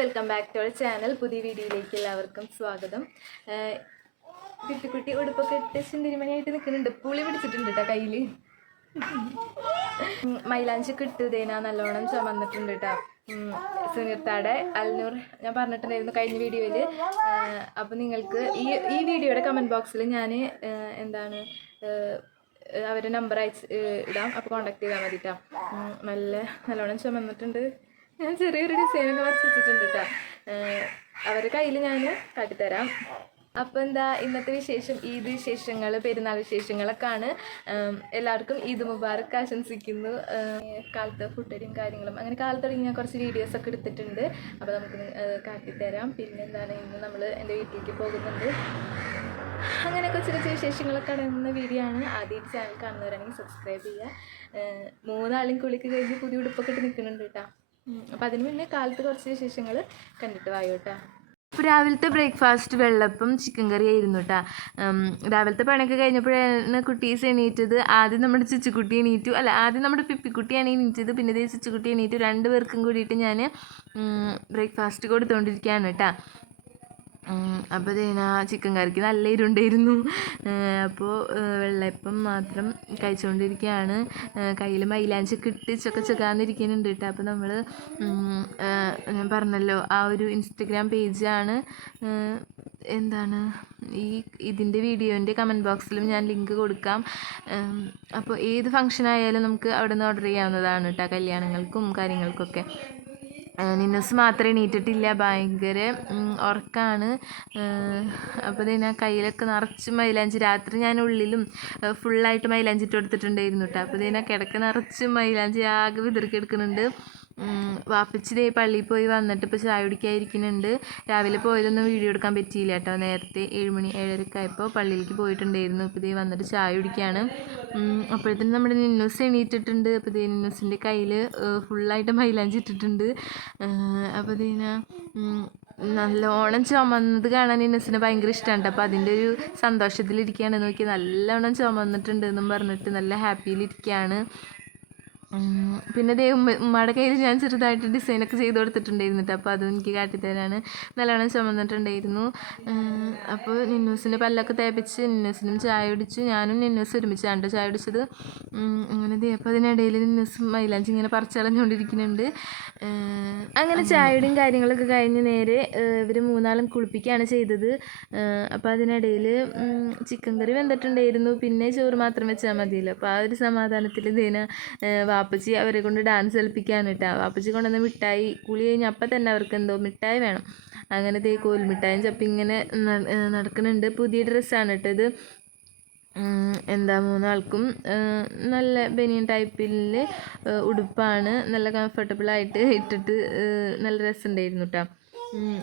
Welcome back to our channel. പുതിയ വീഡിയോയിലേക്ക് എല്ലാവർക്കും സ്വാഗതം. കുട്ടി ഉടുപ്പൊക്കെ ഇട്ട് ചിന്തിരിമണിയായിട്ട് നിൽക്കുന്നുണ്ട്. പുളി പിടിച്ചിട്ടുണ്ട് കേട്ടോ കയ്യിൽ. മൈലാഞ്ചൊക്കെ ഇട്ടുതേനാ നല്ലോണം ചുമന്നിട്ടുണ്ട് കേട്ടോ. സുനിർത്താടെ അൽനൂർ ഞാൻ പറഞ്ഞിട്ടുണ്ടായിരുന്നു കഴിഞ്ഞ വീഡിയോയിൽ. അപ്പോൾ നിങ്ങൾക്ക് ഈ വീഡിയോയുടെ കമൻറ്റ് ബോക്സിൽ ഞാൻ അവരുടെ നമ്പർ ഇടാം. അപ്പോൾ കോൺടാക്ട് ചെയ്താൽ മതി കേട്ടോ. നല്ലോണം ചുമന്നിട്ടുണ്ട്. ഞാൻ ചെറിയൊരു ഡിസൈനൊക്കെ വരച്ച് വെച്ചിട്ടുണ്ട് കേട്ടോ. അവരുടെ കയ്യിൽ ഞാൻ കാട്ടിത്തരാം. അപ്പോൾ ഇന്നത്തെ വിശേഷം ഈദ് വിശേഷങ്ങൾ, പെരുന്നാൾ വിശേഷങ്ങളൊക്കെയാണ്. എല്ലാവർക്കും ഈദ് മുബാറക്ക് ആശംസിക്കുന്നു. കാലത്തെ ഫുഡും കാര്യങ്ങളും അങ്ങനെ കാലത്ത് തുടങ്ങി ഞാൻ കുറച്ച് വീഡിയോസൊക്കെ എടുത്തിട്ടുണ്ട്. അപ്പോൾ നമുക്ക് കാട്ടിത്തരാം. പിന്നെ ഇന്ന് നമ്മൾ എൻ്റെ വീട്ടിലേക്ക് പോകുന്നുണ്ട്. അങ്ങനെ കൊച്ചു വിശേഷങ്ങളൊക്കെ അടങ്ങുന്ന വീഡിയോ ആണ്. ആദ്യമായിട്ട് ചാനൽ കാണുന്നവരാണെങ്കിൽ സബ്സ്ക്രൈബ് ചെയ്യുക. 3 ആളും കുളിക്ക് കഴിഞ്ഞ് പുതിയ ഉടുപ്പൊക്കെ ഇട്ട് നിൽക്കുന്നുണ്ട് കേട്ടോ. അപ്പോൾ അതിന് മുന്നേ കാലത്ത് കുറച്ച് വിശേഷങ്ങൾ കണ്ടിട്ട് വായോ കേട്ടോ. അപ്പോൾ രാവിലത്തെ ബ്രേക്ക്ഫാസ്റ്റ് വെള്ളപ്പം ചിക്കൻ കറി ആയിരുന്നു കേട്ടോ. രാവിലത്തെ പണിയൊക്കെ കഴിഞ്ഞപ്പോഴാണ് കുട്ടീസ് എണീറ്റത്. ആദ്യം നമ്മുടെ ചുച്ചുക്കുട്ടി എണീറ്റു, ആദ്യം നമ്മുടെ പിപ്പിക്കുട്ടിയാണ് എണീറ്റത്. പിന്നെ ഇതേ ചുച്ചുക്കുട്ടി എണീറ്റു. 2 പേർക്കും കൂടിയിട്ട് ഞാൻ ബ്രേക്ക്ഫാസ്റ്റ് കൊടുത്തുകൊണ്ടിരിക്കുകയാണ് കേട്ടോ. അപ്പോൾ ചിക്കൻ കറിക്ക് നല്ല ഇരുണ്ടായിരുന്നു. അപ്പോൾ വെള്ളയപ്പം മാത്രം കഴിച്ചുകൊണ്ടിരിക്കുകയാണ്. കയ്യിൽ മൈലാഞ്ചൊക്കെ ഇട്ട് ചൊക്കാന്നിരിക്കുന്നുണ്ട് കേട്ടോ. അപ്പോൾ നമ്മൾ ഞാൻ പറഞ്ഞല്ലോ ആ ഒരു ഇൻസ്റ്റഗ്രാം പേജാണ്. ഇതിൻ്റെ വീഡിയോൻ്റെ കമൻറ്റ് ബോക്സിലും ഞാൻ ലിങ്ക് കൊടുക്കാം. അപ്പോൾ ഏത് ഫംഗ്ഷൻ ആയാലും നമുക്ക് അവിടെ നിന്ന് ഓർഡർ ചെയ്യാവുന്നതാണ് കേട്ടോ, കല്യാണങ്ങൾക്കും കാര്യങ്ങൾക്കൊക്കെ. നിന്നസ് മാത്രമേ എണീറ്റിട്ടില്ല, ഭയങ്കര ഉറക്കമാണ്. അപ്പോൾ കയ്യിലൊക്കെ നിറച്ച് മൈലാഞ്ചി. രാത്രി ഞാൻ ഉള്ളിലും ഫുള്ളായിട്ട് മൈലാഞ്ചി ഇട്ട് കൊടുത്തിട്ടുണ്ടായിരുന്നു കേട്ടോ. അപ്പോൾ കിടക്ക് നിറച്ച് മൈലാഞ്ചി ആകെ വിതറിക്കെടുക്കുന്നുണ്ട്. വാപ്പിച്ച് പള്ളിയിൽ പോയി വന്നിട്ട് ഇപ്പോൾ ചായ കുടിക്കാതിരിക്കുന്നുണ്ട്. രാവിലെ പോയതൊന്നും വീഡിയോ എടുക്കാൻ പറ്റിയില്ല കേട്ടോ. നേരത്തെ 7 മണി 7:30 ആയപ്പോൾ പള്ളിയിലേക്ക് പോയിട്ടുണ്ടായിരുന്നു. ഇപ്പോൾ വന്നിട്ട് ചായ കുടിക്കുകയാണ്. അപ്പോഴത്തേനും നമ്മുടെ നിന്നൂസ് എണീറ്റിട്ടുണ്ട്. അപ്പോൾ നിന്നൂസിൻ്റെ കയ്യിൽ ഫുള്ളായിട്ട് മൈലാഞ്ചി ഇട്ടിട്ടുണ്ട്. അപ്പോൾ നല്ലോണം ചുമന്നത് കാണാൻ നിന്നൂസിന് ഭയങ്കര ഇഷ്ടമാണ്. അപ്പോൾ അതിൻ്റെ ഒരു സന്തോഷത്തിലിരിക്കുകയാണ്. നോക്കി നല്ലോണം ചുമന്നിട്ടുണ്ട് എന്നും പറഞ്ഞിട്ട് നല്ല ഹാപ്പിയിലിരിക്കുകയാണ്. പിന്നെ ഉമ്മയുടെ കയ്യിൽ ഞാൻ ചെറുതായിട്ട് ഡിസൈനൊക്കെ ചെയ്ത് കൊടുത്തിട്ടുണ്ടായിരുന്നു. അപ്പോൾ അതും എനിക്ക് കാട്ടിത്തരാണ്. നല്ലോണം ചുമന്നിട്ടുണ്ടായിരുന്നു. അപ്പോൾ നിന്നൂസിൻ്റെ പല്ലൊക്കെ തേപ്പിച്ച് നിന്നൂസിനും ചായ കുടിച്ചു. ഞാനും നിന്നൂസ് ഒരുമിച്ചാണ് ചായ കുടിച്ചത്. അങ്ങനെ അപ്പോൾ അതിനിടയിൽ നിന്നൂസ് മൈലാഞ്ചി ഇങ്ങനെ പറിച്ചളഞ്ഞുകൊണ്ടിരിക്കുന്നുണ്ട്. അങ്ങനെ ചായയുടെയും കാര്യങ്ങളൊക്കെ കഴിഞ്ഞ് നേരെ ഇവർ 3 ആളും കുളിപ്പിക്കുകയാണ് ചെയ്തത്. അപ്പോൾ അതിനിടയിൽ ചിക്കൻ കറി വെന്തിട്ടുണ്ടായിരുന്നു. പിന്നെ ചോറ് മാത്രം വെച്ചാൽ മതിയല്ലോ. അപ്പോൾ ആ ഒരു സമാധാനത്തിൽ വാപ്പച്ചി അവരെ കൊണ്ട് ഡാൻസ് കളിപ്പിക്കാണ് കേട്ടോ. വാപ്പച്ചി കൊണ്ടുവന്ന മിഠായി കുളി കഴിഞ്ഞ് അപ്പം തന്നെ അവർക്ക് എന്തോ മിഠായി വേണം. അങ്ങനെ കോൽമിഠായും ചപ്പി ഇങ്ങനെ നടക്കുന്നുണ്ട്. പുതിയ ഡ്രസ്സാണ് കേട്ടോ ഇത്. 3 ആൾക്കും നല്ല ബനിയൻ ടൈപ്പിൽ ഉടുപ്പാണ്. നല്ല കംഫർട്ടബിളായിട്ട് ഇട്ടിട്ട് നല്ല രസമുണ്ടായിരുന്നു കേട്ടോ.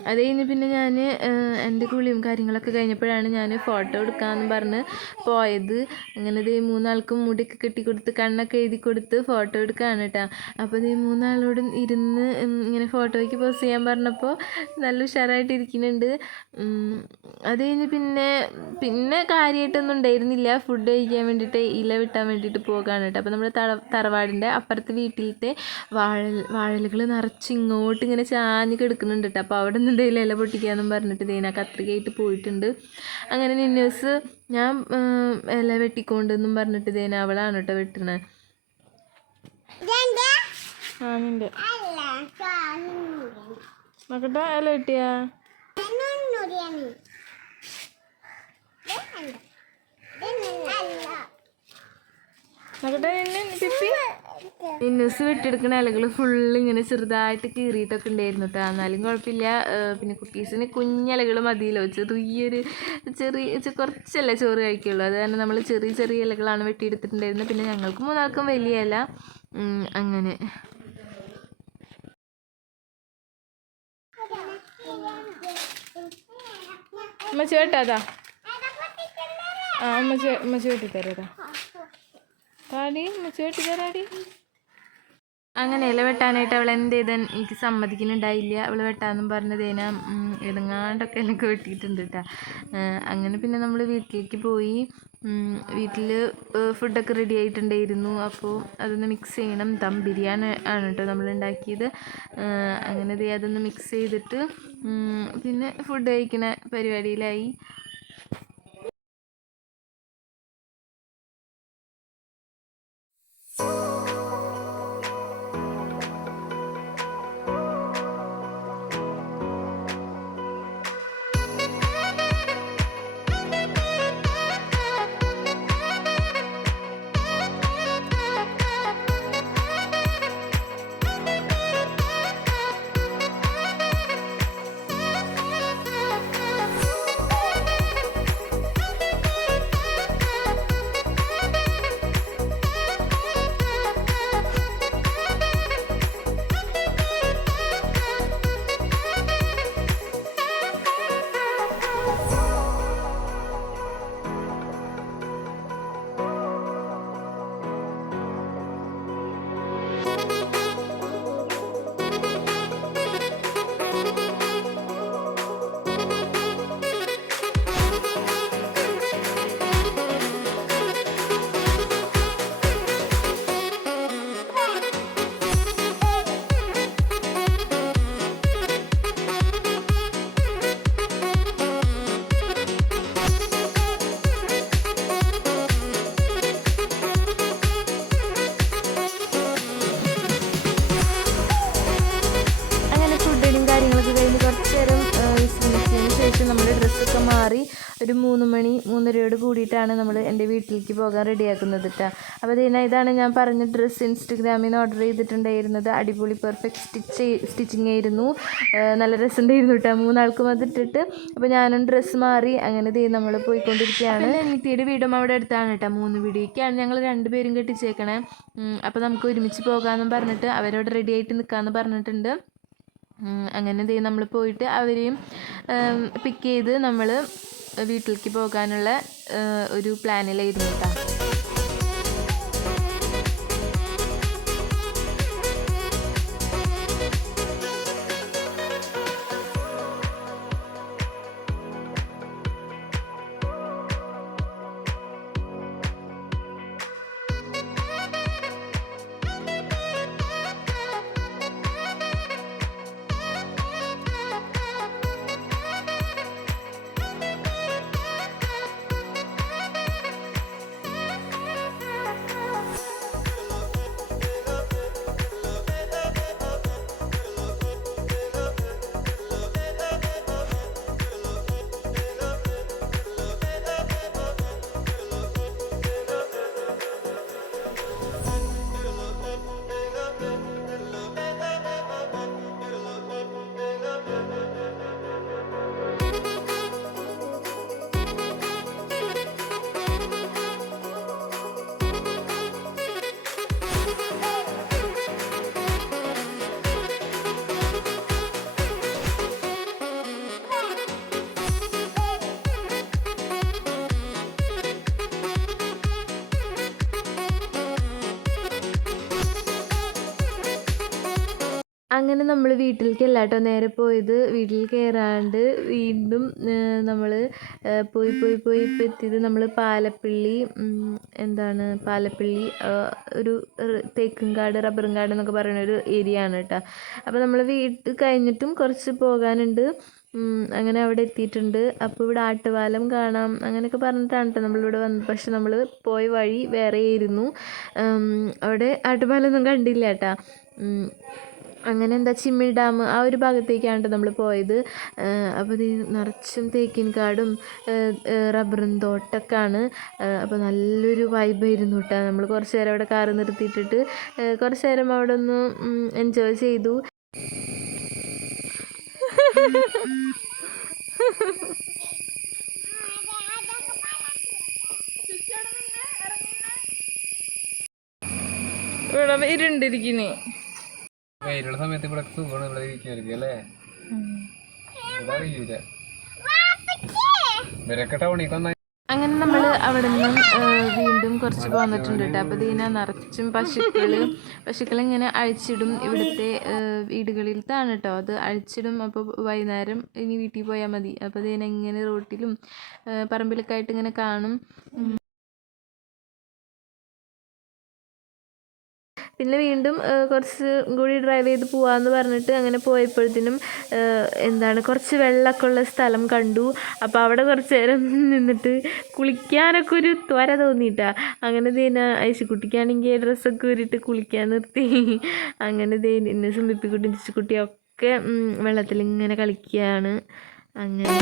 അത് കഴിഞ്ഞ് പിന്നെ ഞാൻ എൻ്റെ കുളിയും കാര്യങ്ങളൊക്കെ കഴിഞ്ഞപ്പോഴാണ് ഞാൻ ഫോട്ടോ എടുക്കാമെന്ന് പറഞ്ഞ് പോയത്. അങ്ങനെ 3 ആൾക്കും മുടിയൊക്കെ കെട്ടിക്കൊടുത്ത് കണ്ണൊക്കെ എഴുതി കൊടുത്ത് ഫോട്ടോ എടുക്കുകയാണ് കേട്ടോ. അപ്പോൾ 3 ആളോടും ഇരുന്ന് ഇങ്ങനെ ഫോട്ടോയ്ക്ക് പോസ്റ്റ് ചെയ്യാൻ പറഞ്ഞപ്പോൾ നല്ല ഉഷാറായിട്ട് ഇരിക്കുന്നുണ്ട്. അത് കഴിഞ്ഞ് പിന്നെ കാര്യമായിട്ടൊന്നും ഉണ്ടായിരുന്നില്ല. ഫുഡ് കഴിക്കാൻ വേണ്ടിയിട്ട് ഇല വെട്ടാൻ വേണ്ടിയിട്ട് പോകുകയാണ് കേട്ടോ. അപ്പോൾ നമ്മുടെ തറവാടിൻ്റെ അപ്പുറത്തെ വീട്ടിലത്തെ വാഴലുകൾ നിറച്ച് ഇങ്ങോട്ട് ഇങ്ങനെ ചാഞ്ഞ് കിടക്കുന്നുണ്ട് കേട്ടോ. അപ്പോൾ അവിടെ നിന്ന് ഇല പൊട്ടിക്കാമെന്നും പറഞ്ഞിട്ട് കത്രികയായിട്ട് പോയിട്ടുണ്ട്. അങ്ങനെ നിന്നൂസ് ഞാൻ ഇല വെട്ടിക്കൊണ്ടെന്നും പറഞ്ഞിട്ട് അവളാണ് കേട്ടോ വെട്ടണേ. നിൻ്റെ നോക്കട്ടെ ഇല വെട്ടിയാ നോക്കട്ടെ പിപ്പി. നിന്നൂസ് വെട്ടിയെടുക്കുന്ന ഇലകൾ ഫുള്ള് ഇങ്ങനെ ചെറുതായിട്ട് കീറിയിട്ടൊക്കെ ഉണ്ടായിരുന്നു കേട്ടോ. എന്നാലും കുഴപ്പമില്ല. പിന്നെ കുട്ടീസിന് കുഞ്ഞിലകൾ മതിയല്ലോ. കുറച്ചല്ലേ ചോറ് കഴിക്കുള്ളൂ. അത് കാരണം നമ്മൾ ചെറിയ ഇലകളാണ് വെട്ടിയെടുത്തിട്ടുണ്ടായിരുന്നത്. പിന്നെ ഞങ്ങൾക്ക് 3 ആൾക്കും വലിയ ഇല. അങ്ങനെ അമ്മച്ചി വെട്ടാതാ. അമ്മച്ചി വെട്ടിത്തരാ താടി. അമ്മച്ചി വെട്ടിത്തരാടി. അങ്ങനെ ഇല വെട്ടാനായിട്ട് അവൾ എന്ത് ചെയ്താൽ എനിക്ക് സമ്മതിക്കുന്നുണ്ടായില്ല. അവൾ വെട്ടാമെന്നും പറഞ്ഞതേന ഏതെങ്ങാണ്ടൊക്കെ എനിക്ക് വെട്ടിയിട്ടുണ്ട് കേട്ടോ. അങ്ങനെ പിന്നെ നമ്മൾ വീട്ടിലേക്ക് പോയി. വീട്ടിൽ ഫുഡൊക്കെ റെഡി ആയിട്ടുണ്ടായിരുന്നു. അപ്പോൾ അതൊന്ന് മിക്സ് ചെയ്യണം. ദം ബിരിയാണി ആണ് കേട്ടോ നമ്മൾ ഉണ്ടാക്കിയത്. അങ്ങനെ അതൊന്ന് മിക്സ് ചെയ്തിട്ട് പിന്നെ ഫുഡ് കഴിക്കണ പരിപാടിയിലായി. നമ്മൾ ഡ്രസ്സൊക്കെ മാറി ഒരു 3 മണി 3:30 കൂടിയിട്ടാണ് നമ്മൾ എൻ്റെ വീട്ടിലേക്ക് പോകാൻ റെഡിയാക്കുന്നത് കേട്ടോ. അപ്പോൾ ഇതാണ് ഞാൻ പറഞ്ഞ ഡ്രസ്സ് ഇൻസ്റ്റഗ്രാമിൽ നിന്ന് ഓർഡർ ചെയ്തിട്ടുണ്ടായിരുന്നത്. അടിപൊളി പെർഫെക്റ്റ് സ്റ്റിച്ചിങ് ആയിരുന്നു. നല്ല രസമുണ്ടായിരുന്നു കേട്ടോ 3 ആൾക്കും അതിട്ടിട്ട്. അപ്പോൾ ഞാനും ഡ്രസ്സ് മാറി അങ്ങനെ നമ്മൾ പോയിക്കൊണ്ടിരിക്കുകയാണ്. അനിയത്തിയുടെ വീടും അവിടെ അടുത്താണ് കേട്ടോ. 3 വീടിലേക്കാണ് ഞങ്ങൾ 2 പേരും കെട്ടിച്ചേക്കണേ. അപ്പോൾ നമുക്ക് ഒരുമിച്ച് പോകാമെന്നും പറഞ്ഞിട്ട് അവരോട് റെഡി ആയിട്ട് നിൽക്കാമെന്ന് പറഞ്ഞിട്ടുണ്ട്. അങ്ങനെ നമ്മൾ പോയിട്ട് അവരെയും പിക്ക് ചെയ്ത് നമ്മൾ വീട്ടിലേക്ക് പോകാനുള്ള ഒരു പ്ലാനിലായിരുന്നു കേട്ടോ. അങ്ങനെ നമ്മൾ വീട്ടിലേക്കല്ല കേട്ടോ നേരെ പോയത്. വീട്ടിൽ കയറാണ്ട് വീണ്ടും നമ്മൾ പോയി ഇപ്പോൾ എത്തിയത് നമ്മൾ പാലപ്പള്ളി പാലപ്പള്ളി ഒരു തേക്കുംകാട് റബ്ബറുംകാട് എന്നൊക്കെ പറയുന്ന ഒരു ഏരിയ ആണ് കേട്ടോ. അപ്പോൾ നമ്മൾ വീട്ടിൽ കഴിഞ്ഞിട്ടും കുറച്ച് പോകാനുണ്ട്. അങ്ങനെ അവിടെ എത്തിയിട്ടുണ്ട്. അപ്പോൾ ഇവിടെ ആട്ടുപാലം കാണാം അങ്ങനെയൊക്കെ പറഞ്ഞിട്ടാണ് കേട്ടോ നമ്മളിവിടെ വന്നത്. പക്ഷെ നമ്മൾ പോയ വഴി വേറെയായിരുന്നു. അവിടെ ആട്ടുപാലമൊന്നും കണ്ടില്ല കേട്ടോ. അങ്ങനെ ചിമ്മിണി ഡാം ആ ഒരു ഭാഗത്തേക്കാണ് നമ്മൾ പോയത്. അപ്പോൾ ഇത് നിറച്ചും തേക്കിൻകാടും റബ്ബറും തോട്ടമൊക്കെയാണ്. അപ്പോൾ നല്ലൊരു വൈബായിരുന്നു കേട്ടോ. നമ്മൾ കുറച്ച് നേരം അവിടെ കാറ് നിർത്തിയിട്ടിട്ട് കുറച്ച് നേരം അവിടെ ഒന്ന് എൻജോയ് ചെയ്തു. ഇവിടെ ഇരുണ്ടിരിക്കുന്നേ വെയിലുള്ള സമയത്ത് ഇവിടെ സുഖമാണ് ഇവിടെ ഇരിക്കുന്നവർക്ക് അല്ലേ. ഇവരൊക്കെ ടൗണിൽ നന്നായി. അങ്ങനെ നമ്മൾ അവിടെ നിന്നും വീണ്ടും കുറച്ച് പോന്നിട്ടുണ്ട് കേട്ടോ. അപ്പോൾ ഇതിനെ നിറച്ചും പശുക്കൾ ഇങ്ങനെ അഴിച്ചിടും. ഇവിടുത്തെ വീടുകളിലത്താണ് കേട്ടോ അത് അഴിച്ചിടും. അപ്പോൾ വൈകുന്നേരം ഇനി വീട്ടിൽ പോയാൽ മതി. അപ്പോൾ ഇതിനെ ഇങ്ങനെ റോട്ടിലും പറമ്പിലൊക്കെ ആയിട്ട് ഇങ്ങനെ കാണും. പിന്നെ വീണ്ടും കുറച്ച് കൂടി ഡ്രൈവ് ചെയ്ത് പോകാമെന്ന് പറഞ്ഞിട്ട് അങ്ങനെ പോയപ്പോഴത്തേനും കുറച്ച് വെള്ളമൊക്കെ ഉള്ള സ്ഥലം കണ്ടു. അപ്പോൾ അവിടെ കുറച്ച് നേരം നിന്നിട്ട് കുളിക്കാനൊക്കെ ഒരു ത്വര തോന്നിയിട്ടാ. അങ്ങനെ ഐശുക്കുട്ടിക്കാണെങ്കിൽ ഡ്രസ്സൊക്കെ ഊരിയിട്ട് കുളിക്കാൻ നിർത്തി. അങ്ങനെ ഇന്ന് സുമ്പിപ്പിക്കുട്ടിയും ചിച്ചുക്കുട്ടിയൊക്കെ വെള്ളത്തിൽ ഇങ്ങനെ കളിക്കുകയാണ്. അങ്ങനെ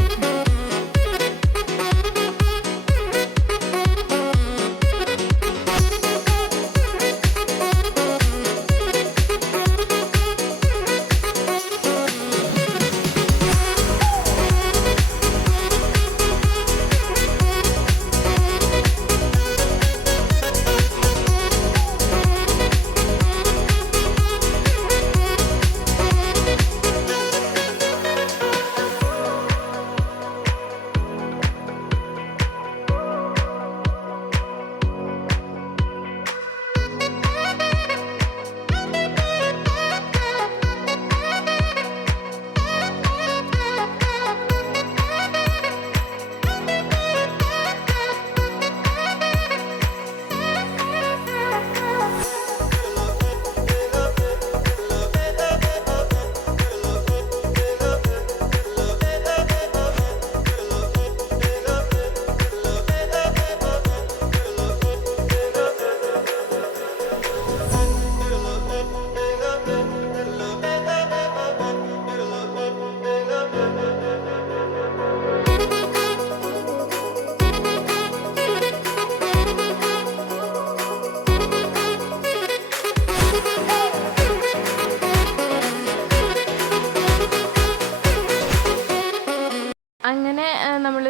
അങ്ങനെ നമ്മൾ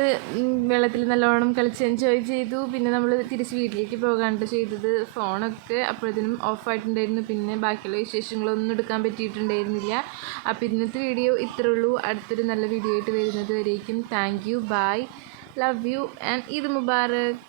വെള്ളത്തിൽ നല്ലോണം കളിച്ച് എൻജോയ് ചെയ്തു. പിന്നെ നമ്മൾ തിരിച്ച് വീട്ടിലേക്ക് പോകാണ്ട് ചെയ്തത്. ഫോണൊക്കെ അപ്പോഴത്തേനും ഓഫായിട്ടുണ്ടായിരുന്നു. പിന്നെ ബാക്കിയുള്ള വിശേഷങ്ങളൊന്നും എടുക്കാൻ പറ്റിയിട്ടുണ്ടായിരുന്നില്ല. അപ്പോൾ ഇന്നത്തെ വീഡിയോ ഇത്രേ ഉള്ളൂ. അടുത്തൊരു നല്ല വീഡിയോ ആയിട്ട് വരുന്നത് വരേക്കും thank you, bye, love you and Eid Mubarak.